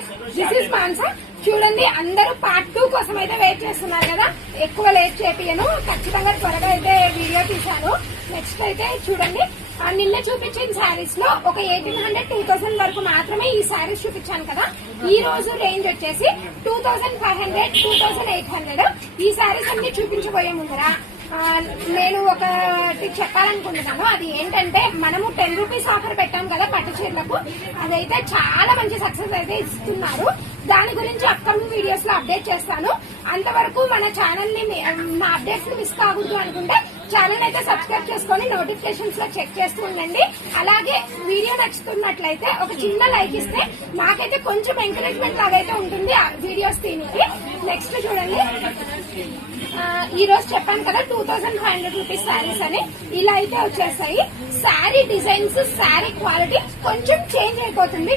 Guys, this is Mansa. చూడండి, అందరూ part 2 కోసం అయితే వెయిట్ చేస్తున్నారు కదా. ఎక్కువ లేట్ చేపియను, ఖచ్చితంగా త్వరగా అయితే వీడియో తీశాను. నెక్స్ట్ అయితే చూడండి, నిన్న చూపించిన శారీస్ లో ఒక 1800-2000 వరకు మాత్రమే ఈ శారీస్ చూపించాను కదా. ఈ రోజు రేంజ్ వచ్చేసి 2500-2800. ఈ శారీస్ అన్ని చూపించబోయే ముందరా నేను ఒకటి చెప్పాలనుకుంటున్నాను. అది ఏంటంటే, మనము 10 రూపీస్ ఆఫర్ పెట్టాం కదా పట్టు చీరలకు. అదైతే చాలా మంచి సక్సెస్ అయితే ఇస్తున్నారు. దాని గురించి అప్కమింగ్ వీడియోస్ లో అప్డేట్ చేస్తాను. అంతవరకు మన ఛానల్ ని, నా అప్డేట్స్ ని మిస్ కాకూడదు అనుకుంటే ఛానల్ అయితే సబ్స్క్రైబ్ చేసుకుని నోటిఫికేషన్స్ లో చెక్ చేస్తూ ఉండండి. అలాగే వీడియో నచ్చుతున్నట్లయితే ఒక చిన్న లైక్ ఇస్తే నాకైతే కొంచెం ఎంకరేజ్మెంట్ లాగైతే ఉంటుంది ఆ వీడియోస్ తీనికి. నెక్స్ట్ చూడండి, ఈ రోజు చెప్పాను కదా 2500 రూపీస్ శారీస్ అని. ఇలా అయితే వచ్చేస్తాయి. శారీ డిజైన్స్, శారీ క్వాలిటీ కొంచెం చేంజ్ అయిపోతుంది.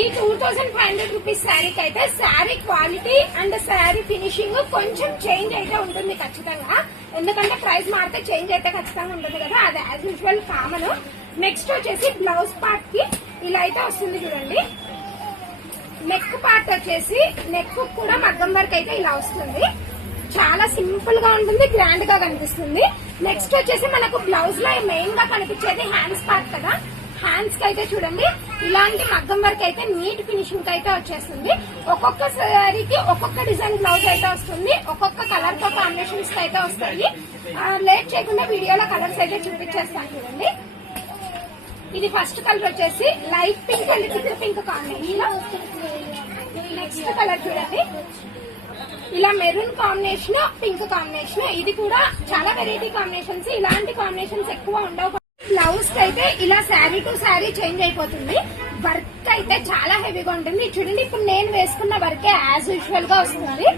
ఈ 2500 రూపీస్ శారీకి అయితే sari quality and sari finishing కొంచెం చేంజ్ అయితే ఉంటుంది ఖచ్చితంగా. ఎందుకంటే ప్రైస్ మారితే చేంజ్ అయితే ఖచ్చితంగా ఉంటుంది కదా, అది యాజ్ యూజువల్ కామన్. నెక్స్ట్ వచ్చేసి బ్లౌజ్ పార్ట్ కి ఇలా అయితే వస్తుంది చూడండి. నెక్ పార్ట్ వచ్చేసి నెక్ కూడా మగ్గం వర్క్ అయితే ఇలా వస్తుంది. చాలా సింపుల్ గా ఉంటుంది, గ్రాండ్ గా కనిపిస్తుంది. నెక్స్ట్ వచ్చేసి మనకు బ్లౌజ్ లో మెయిన్ గా కనిపించేది హ్యాండ్స్ పార్ట్ కదా. హ్యాండ్స్ కి అయితే చూడండి, ఇలాంటి మగ్గం వర్క్ అయితే నీట్ ఫినిషింగ్ అయితే వచ్చేస్తుంది. ఒక్కొక్క సారీకి ఒక్కొక్క డిజైన్ బ్లౌజ్ అయితే వస్తుంది. ఒక్కొక్క కలర్ తో కాంబినేషన్స్ అయితే వస్తాయి. లేట్ చేయకుండా వీడియోలో కలర్స్ అయితే చూపించేస్తాను చూడండి. ఇది ఫస్ట్ కలర్ వచ్చేసి light pink and thick pink combination. Next colour చూడండి, ఇలా మెరూన్ కాంబినేషన్, పింక్ కాంబినేషన్. ఇది కూడా చాలా వెరైటీ కాంబినేషన్స్. ఇలాంటి కాంబినేషన్స్ ఎక్కువ ఉండవు. బ్లౌజ్ అయితే ఇలా శారీ టు శారీ చేంజ్ అయిపోతుంది. వర్క్ అయితే చాలా హెవీగా ఉంటుంది. చూడండి, ఇప్పుడు నేను వేసుకున్న వర్కే యాజ్ యూజువల్ గా వస్తుంది.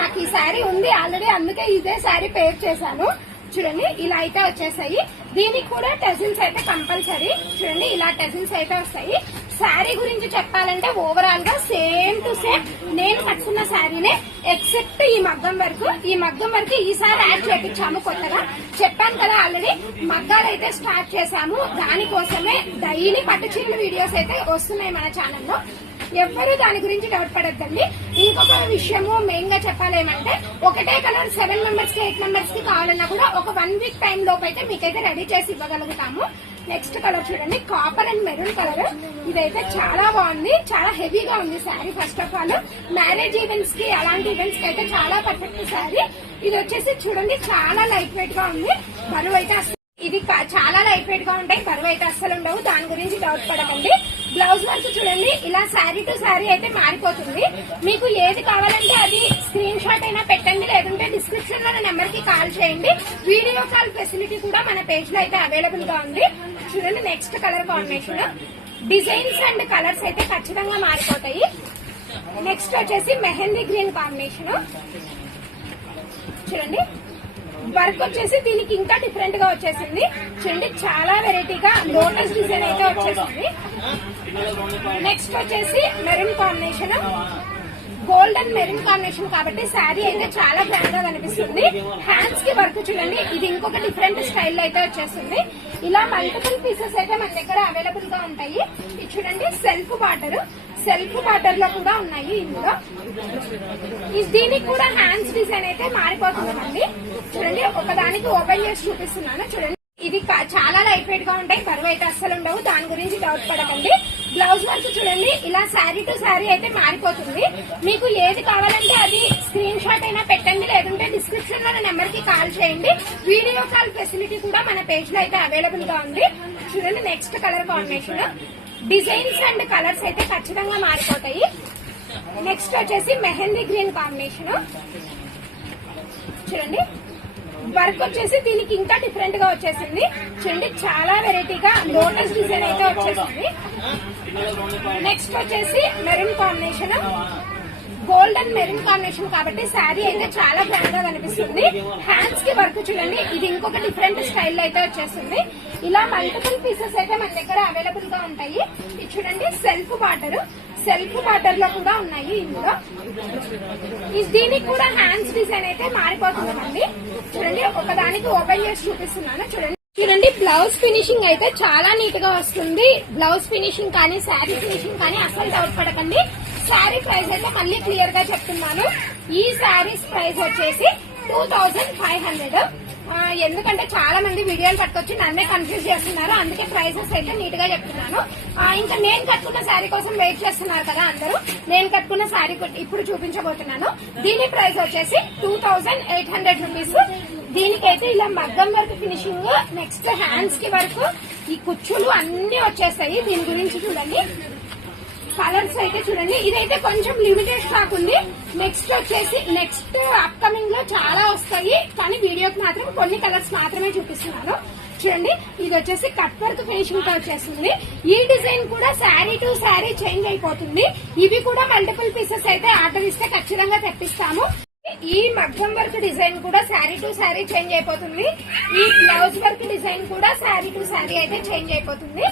నాకు ఈ శారీ ఉంది ఆల్రెడీ, అందుకే ఇదే శారీ పేర్ చేశాను. చూడండి, ఇలా అయితే వచ్చేసాయి. దీనికి కూడా టెజిల్స్ అయితే కంపల్సరీ. చూడండి, ఇలా టెజిల్స్ అయితే వస్తాయి. శారీ గురించి చెప్పాలంటే ఓవరాల్ గా సేమ్ టు సేమ్ నేను కట్టుకున్న శారీనే, ఎక్సెప్ట్ ఈ మగ్గం వర్క్. ఈ మగ్గం వర్క్ ఈసారి యాడ్ చేయించాము కొత్తగా. చెప్పాను కదా ఆల్రెడీ, మగ్గాలు అయితే స్టార్ట్ చేశాము. దానికోసమే డైలీ పట్టు చీరల వీడియోస్ అయితే వస్తున్నాయి మన ఛానల్లో. ఎవ్వరూ దాని గురించి డౌట్ పడద్దండి. ఇంకొక విషయము మెయిన్ గా చెప్పాలేమంటే, ఒకటే కలర్ 7 మెంబర్స్ కి 8 మెంబర్స్ కి కావాలన్నా కూడా ఒక 1 వీక్ టైం లోపు అయితే మీకైతే రెడీ చేసి ఇవ్వగలుగుతాము. నెక్స్ట్ కలర్ చూడండి, కాపర్ అండ్ మెరూన్ కలర్. ఇదైతే చాలా బాగుంది, చాలా హెవీగా ఉంది sari. First of all marriage events కి, అలాంటి ఈవెంట్స్ కి అయితే చాలా పర్ఫెక్ట్ శారీ. ఇది వచ్చేసి చూడండి, చాలా లైట్ వెయిట్ గా ఉంది. బరువు అయితే ఇది చాలా లైట్ వెయిట్ గా ఉంటాయి, బరువు అయితే అస్సలు ఉండవు. దాని గురించి డౌట్ పడకండి. బ్లౌజ్ వర్క్ చూడండి, ఇలా శారీ టు శారీ అయితే మారిపోతుంది. మీకు ఏది కావాలంటే అది స్క్రీన్ షాట్ అయినా పెట్టండి, లేదంటే డిస్క్రిప్షన్ లో నెంబర్ కి కాల్ చేయండి. వీడియో కాల్ ఫెసిలిటీ కూడా మన పేజ్ లో అయితే అవైలబుల్ గా ఉంది. చూడండి, next colour combination, designs and colours అయితే ఖచ్చితంగా మారిపోతాయి. నెక్స్ట్ వచ్చేసి మెహందీ గ్రీన్ కాంబినేషన్. చూడండి, వర్క్ వచ్చేసి దీనికి ఇంకా డిఫరెంట్ గా వచ్చేసింది. చూడండి, చాలా వెరైటీగా లోటస్ డిజైన్ అయితే వచ్చేసింది. నెక్స్ట్ వచ్చేసి maroon combination, gold and maroon combination కాబట్టి శారీ అయితే చాలా గ్రాండ్ గా కనిపిస్తుంది. హ్యాండ్స్ కి వర్క్ చూడండి, ఇది ఇంకొక డిఫరెంట్ స్టైల్ అయితే వచ్చేస్తుంది. ఇలా మల్టిపుల్ పీసెస్ అయితే మన దగ్గర అవైలబుల్ గా ఉంటాయి. ఇది చూడండి, సెల్ఫ్ బార్డర్ లో కూడా ఉన్నాయి ఇందులో. దీనికి కూడా హ్యాండ్స్ డిజైన్ అయితే మారిపోతుందండి. చూడండి, ఒకదానికి ఓపెన్ చేసి చూపిస్తున్నాను. చూడండి, ఇది చాలా లైట్ వెయిట్ గా ఉంటాయి, బరువు అయితే అస్సలు ఉండవు. దాని గురించి డౌట్ పడకండి. బ్లౌజ్ వర్క్ చూడండి, ఇలా శారీ టు శారీ అయితే మారిపోతుంది. మీకు ఏది కావాలంటే అది స్క్రీన్ షాట్ అయినా పెట్టండి, లేదంటే డిస్క్రిప్షన్ లో నెంబర్ కి కాల్ చేయండి. వీడియో కాల్ ఫెసిలిటీ కూడా మన పేజ్ లో అయితే అవైలబుల్ గా ఉంది. చూడండి, next colour combination, designs and colours అయితే ఖచ్చితంగా మారిపోతాయి. నెక్స్ట్ వచ్చేసి మెహందీ గ్రీన్ కాంబినేషన్. చూడండి, వర్క్ వచ్చేసి దీనికి ఇంకా డిఫరెంట్ గా వచ్చేసింది. చూడండి, చాలా వెరైటీగా లోటస్ డిజైన్ అయితే వచ్చేసింది. నెక్స్ట్ వచ్చేసి maroon combination, gold and maroon combination కాబట్టి శారీ అయితే చాలా గ్రాండ్ గా కనిపిస్తుంది. హ్యాండ్స్ కి వర్క్ చూడండి, ఇది ఇంకొక డిఫరెంట్ స్టైల్ అయితే వచ్చేస్తుంది. ఇలా మల్టిపుల్ పీసెస్ అయితే మన దగ్గర అవైలబుల్ గా ఉంటాయి. ఇది చూడండి, సెల్ఫ్ బార్డర్ లో కూడా ఉన్నాయి ఇందులో. దీనికి కూడా హ్యాండ్స్ డిజైన్ అయితే మారిపోతుందండి. చూడండి, ఒకదానికి ఓపెన్ చేసి చూపిస్తున్నాను. చూడండి, బ్లౌజ్ ఫినిషింగ్ అయితే చాలా నీట్ గా వస్తుంది. బ్లౌజ్ ఫినిషింగ్ కానీ శారీ ఫినిషింగ్ కానీ అసలు డౌట్ పడకండి. శారీ ప్రైస్ అయితే మళ్ళీ క్లియర్ గా చెప్తున్నాను. ఈ శారీస్ ప్రైస్ వచ్చేసి 2500. ఎందుకంటే చాలా మంది వీడియోలు పట్టుకొచ్చి నన్నే కన్ఫ్యూజ్ చేస్తున్నారు, అందుకే ప్రైసెస్ అయితే నీట్ గా చెప్తున్నాను. ఇంకా నేను కట్టుకున్న శారీ కోసం వెయిట్ చేస్తున్నారు కదా అందరూ. నేను కట్టుకున్న శారీ ఇప్పుడు చూపించబోతున్నాను. దీని ప్రైస్ వచ్చేసి 2800 రూపీస్. దీనికైతే ఇలా మగ్గం వర్క్ ఫినిషింగ్, నెక్స్ట్ హ్యాండ్స్ కి వరకు ఈ కుచ్చులు అన్ని వచ్చేస్తాయి. దీని గురించి చూడండి, కలర్స్ అయితే చూడండి. ఇదైతే కొంచెం లిమిటెడ్ స్టాక్ ఉంది. నెక్స్ట్ వచ్చేసి నెక్స్ట్ అప్కమింగ్ లో చాలా వస్తాయి, కానీ వీడియోకి మాత్రం కొన్ని కలర్స్ మాత్రమే చూపిస్తున్నాను. చూడండి, ఇది వచ్చేసి కట్ వర్క్ ఫినిషింగ్ తో వచ్చేస్తుంది. ఈ డిజైన్ కూడా శారీ టు శారీ చేంజ్ అయిపోతుంది. ఇవి కూడా మల్టిపుల్ పీసెస్ అయితే ఆర్డర్ ఇస్తే ఖచ్చితంగా తెప్పిస్తాము. ఈ మగ్గం వర్క్ డిజైన్ కూడా శారీ టు శారీ చేంజ్ అయిపోతుంది. ఈ బ్లౌజ్ వర్క్ డిజైన్ కూడా శారీ టు శారీ అయితే చేంజ్ అయిపోతుంది.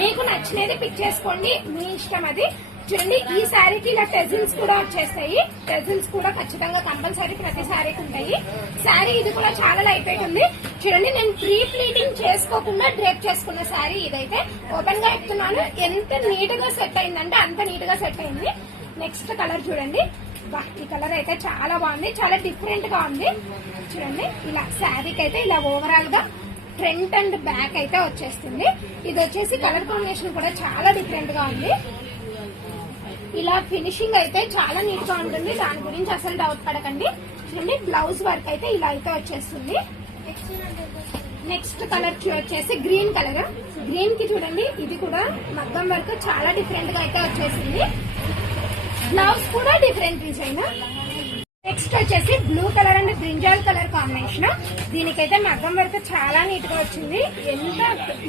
మీకు నచ్చినది పిక్ చేసుకోండి, మీ ఇష్టం అది. చూడండి, ఈ శారీకి ఇలా టెజిల్స్ కూడా వచ్చేస్తాయి. టెజిల్స్ కూడా ఖచ్చితంగా కంపల్సరీ ప్రతి శారీకి ఉంటాయి. శారీ ఇది కూడా చాలా లైట్ వెయిట్ ఉంది. చూడండి, నేను ప్రీ ప్లీటింగ్ చేసుకోకుండా డ్రేప్ చేసుకున్న శారీ ఇదైతే. ఓపెన్ గా చెప్తున్నాను, ఎంత నీట్ గా సెట్ అయిందంటే అంత నీట్ గా సెట్ అయింది. నెక్స్ట్ కలర్ చూడండి, ఈ కలర్ అయితే చాలా బాగుంది, చాలా డిఫరెంట్ గా ఉంది. చూడండి, ఇలా శారీకి అయితే ఇలా ఓవరాల్ గా ఫ్రంట్ అండ్ బ్యాక్ అయితే వచ్చేస్తుంది. ఇది వచ్చేసి కలర్ కాంబినేషన్ కూడా చాలా డిఫరెంట్ గా ఉంది. ఇలా ఫినిషింగ్ అయితే చాలా నీట్ గా ఉంటుంది, దాని గురించి అసలు డౌట్ పడకండి. చూడండి, బ్లౌజ్ వర్క్ అయితే ఇలా అయితే వచ్చేస్తుంది. నెక్స్ట్ కలర్ వచ్చేసి గ్రీన్ కలర్. గ్రీన్ కి చూడండి, ఇది కూడా మగ్గం వర్క్ చాలా డిఫరెంట్ గా అయితే వచ్చేసింది. బ్లౌజ్ కూడా డిఫరెంట్ డిజైన్. నెక్స్ట్ వచ్చేసి blue colour and brinjal colour combination. దీనికైతే మగ్గం వర్క్ చాలా నీట్ గా వచ్చింది.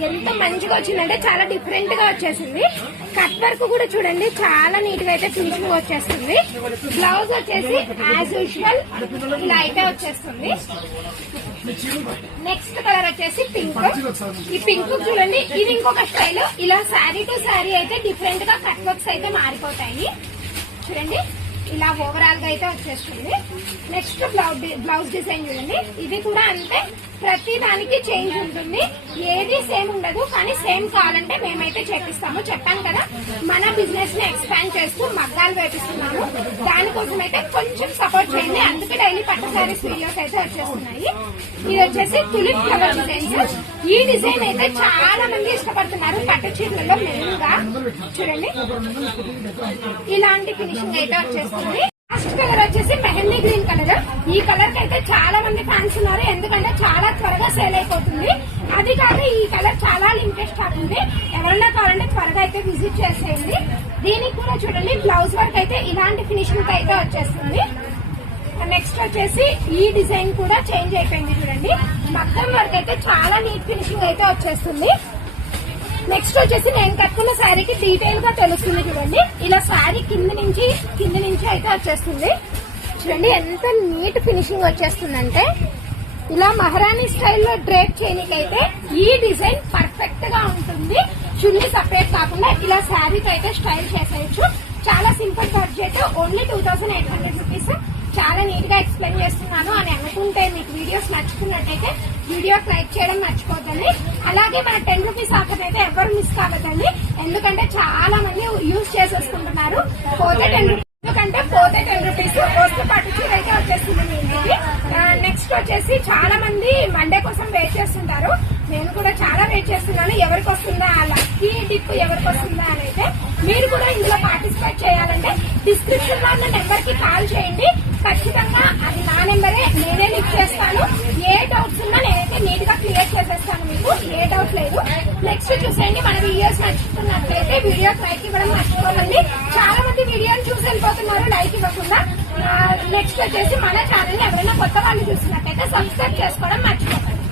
ఎంత మంచిగా వచ్చిందంటే చాలా డిఫరెంట్ గా వచ్చేసింది. కట్ వర్క్ కూడా చూడండి, చాలా నీట్ గా అయితే ఫినిషింగ్ వచ్చేస్తుంది. బ్లౌజ్ వచ్చేసి యాజ్ యూజువల్ ఇలా అయితే వచ్చేస్తుంది. నెక్స్ట్ కలర్ వచ్చేసి పింక్. ఈ పింక్ చూడండి, ఇది ఇంకొక స్టైల్. ఇలా శారీ టు శారీ అయితే డిఫరెంట్ గా కట్ వర్క్స్ అయితే మారిపోతాయి. చూడండి, ఇలా ఓవరాల్ గా అయితే వచ్చేస్తుంది. నెక్స్ట్ బ్లౌజ్ డిజైన్ చూడండి, ఇది కూడా అంతే. ప్రతి దానికి చేంజ్ ఉంటుంది, ఏది సేమ్ ఉండదు. కానీ సేమ్ కావాలంటే మేమైతే చేపిస్తాము. చెప్పాను కదా, మన బిజినెస్ ని ఎక్స్పాండ్ చేస్తూ మగ్గాలు వేపిస్తున్నాము. దానికోసం అయితే కొంచెం సపోర్ట్ చేయండి. అందుకే డైలీ పట్టు శారీస్ వీడియోస్ అయితే వచ్చేస్తున్నాయి. ఇది వచ్చేసి తులిప్ ఫ్లవర్ డిజైన్స్. ఈ డిజైన్ అయితే చాలా మంది ఇష్టపడుతున్నారు పట్టు చీరలలో మెయిన్ గా. చూడండి, ఇలాంటి ఫినిషింగ్ అయితే వచ్చేస్తుంది. ఫస్ట్ కలర్ వచ్చేసి మెహందీ గ్రీన్ కలర్. ఈ కలర్ కి అయితే చాలా మంది ఫ్యాన్స్ ఉన్నారు, ఎందుకంటే చాలా త్వరగా సేల్ అయిపోతుంది. అది కాక ఈ కలర్ చాలా లిమిటెడ్ స్టాక్ ఉంది. ఎవరన్నా కావాలంటే త్వరగా అయితే విజిట్ చేసేయండి. దీనికి కూడా చూడండి, బ్లౌజ్ వర్క్ అయితే ఇలాంటి ఫినిషింగ్ అయితే వచ్చేస్తుంది. నెక్స్ట్ వచ్చేసి ఈ డిజైన్ కూడా చేంజ్ అయిపోయింది. చూడండి, మగ్గం వర్క్ అయితే చాలా నీట్ ఫినిషింగ్ అయితే వచ్చేస్తుంది. నెక్స్ట్ వచ్చేసి నేను కట్టుకున్న శారీకి డీటెయిల్ గా తెలుస్తుంది. చూడండి, ఇలా శారీ కింద నుంచి అయితే వచ్చేస్తుంది. చూడండి, ఎంత నీట్ ఫినిషింగ్ వచ్చేస్తుందంటే ఇలా మహారాణి స్టైల్లో డ్రేప్ చేయనికైతే ఈ డిజైన్ పర్ఫెక్ట్ గా ఉంటుంది. చున్నీ సపరేట్ కాకుండా ఇలా శారీకి అయితే స్టైల్ చేసేయచ్చు. చాలా సింపుల్ బడ్జెట్, ఓన్లీ 2800 రూపీస్. చాలా నీట్ గా ఎక్స్ప్లెయిన్ చేస్తున్నాను అని అనుకుంటే మీకు వీడియోస్ నచ్చుకున్నట్టయితే వీడియోకి లైక్ చేయడం మర్చిపోద్దండి. అలాగే మన 10 రూపీస్ ఆఫర్ అయితే ఎవరు మిస్ కావద్దండి, ఎందుకంటే చాలా మంది యూజ్ చేసేసుకుంటున్నారు. పోతే 10 రూపీస్, ఎందుకంటే పోతే 10 రూపీస్ వస్తు పట్టు చీర అయితే వచ్చేస్తుంది మీ ఇంటికి. నెక్స్ట్ వచ్చేసి చాలా మంది మండే కోసం వెయిట్ చేస్తుంటారు. నేను కూడా చాలా వెయిట్ చేస్తున్నాను, ఎవరికి వస్తుందా లక్కీ డిప్ ఎవరికి వస్తుందా అని. అయితే మీరు కూడా ఇందులో పార్టిసిపేట్ చేయాలంటే డిస్క్రిప్షన్ లో ఉన్న నెంబర్ కి కాల్ చేయండి. ఖచ్చితంగా అది నా నెంబరే, నేనే లిఫ్ట్ చేస్తాను. ఏ డౌట్స్ ఉన్నా నేనైతే నీట్ గా క్లియర్ చేసేస్తాను, మీకు ఏ డౌట్ లేదు. నెక్స్ట్ చూసేయండి, మన వీడియోస్ నచ్చుతున్నట్లయితే వీడియోకి లైక్ ఇవ్వడం మర్చిపోకండి. చాలా మంది వీడియోని చూసి వెళ్ళిపోతున్నారు లైక్ ఇవ్వకుండా. నెక్స్ట్ వచ్చేసి మన ఛానల్ ఎవరైనా కొత్త వాళ్ళు చూసినట్లయితే సబ్స్క్రైబ్ చేసుకోవడం మర్చిపోకండి.